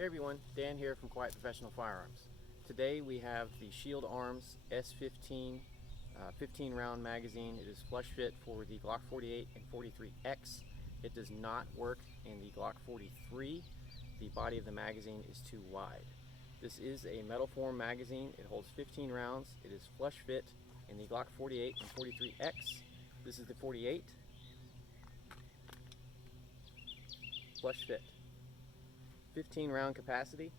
Hey everyone, Dan here from Quiet Professional Firearms. Today we have the Shield Arms S15 15 round magazine. It is flush fit for the Glock 48 and 43X. It does not work in the Glock 43. The body of the magazine is too wide. This is a metal form magazine. It holds 15 rounds. It is flush fit in the Glock 48 and 43X. This is the 48. Flush fit. 15 round capacity.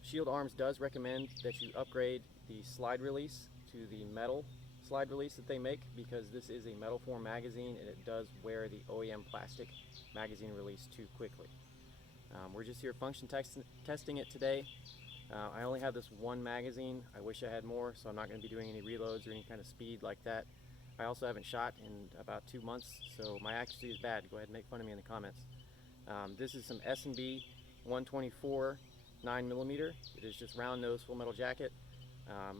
Shield Arms does recommend that you upgrade the slide release to the metal slide release that they make, because this is a metal form magazine and it does wear the OEM plastic magazine release too quickly. We're just here function testing it today. I only have this one magazine. I wish I had more, so I'm not going to be doing any reloads or any kind of speed like that. I also haven't shot in about 2 months, so my accuracy is bad. Go ahead and make fun of me in the comments. This is some S&B 124 9mm. It is just round nose full metal jacket.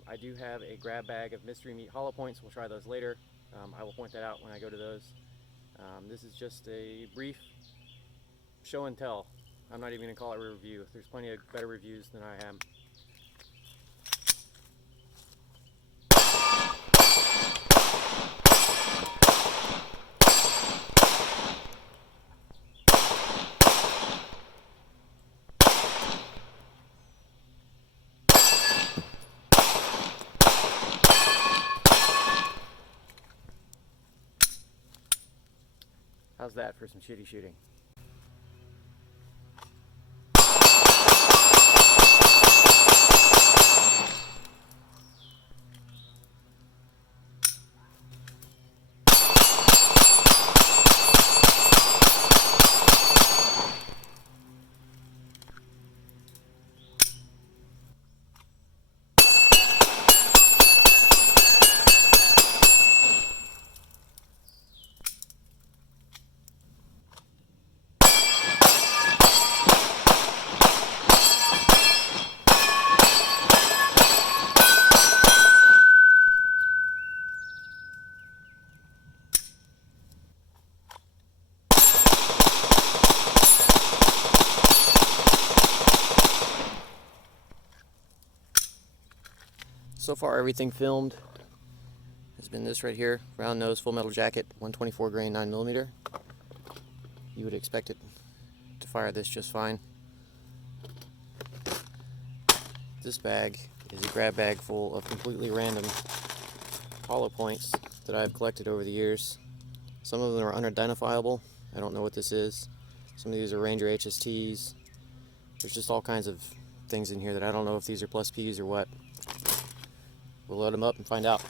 I do have a grab bag of mystery meat hollow points. We'll try those later. I will point that out when I go to those. This is just a brief show and tell. I'm not even going to call it a review. There's plenty of better reviews than I am. How's that for some shitty shooting? So far everything filmed has been this right here, round nose, full metal jacket, 124 grain 9mm. You would expect it to fire this just fine. This bag is a grab bag full of completely random hollow points that I've collected over the years. Some of them are unidentifiable. I don't know what this is. Some of these are Ranger HSTs. There's just all kinds of things in here that I don't know if these are plus Ps or what. We'll load them up and find out.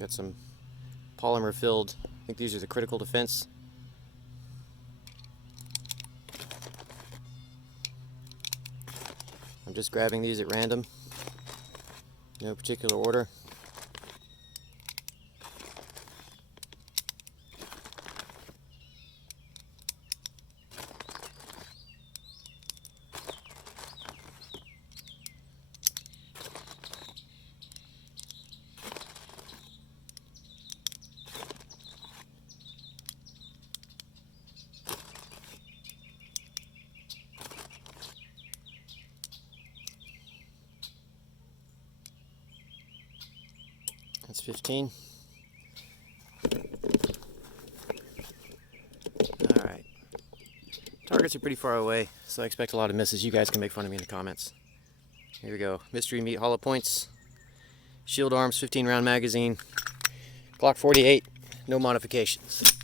Got some polymer filled, I think these are the critical defense. I'm just grabbing these at random, no particular order. That's 15. Alright. Targets are pretty far away, so I expect a lot of misses. You guys can make fun of me in the comments. Here we go. Mystery meat hollow points. Shield Arms 15 round magazine. Glock 48. No modifications.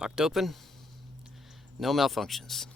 Locked open, no malfunctions.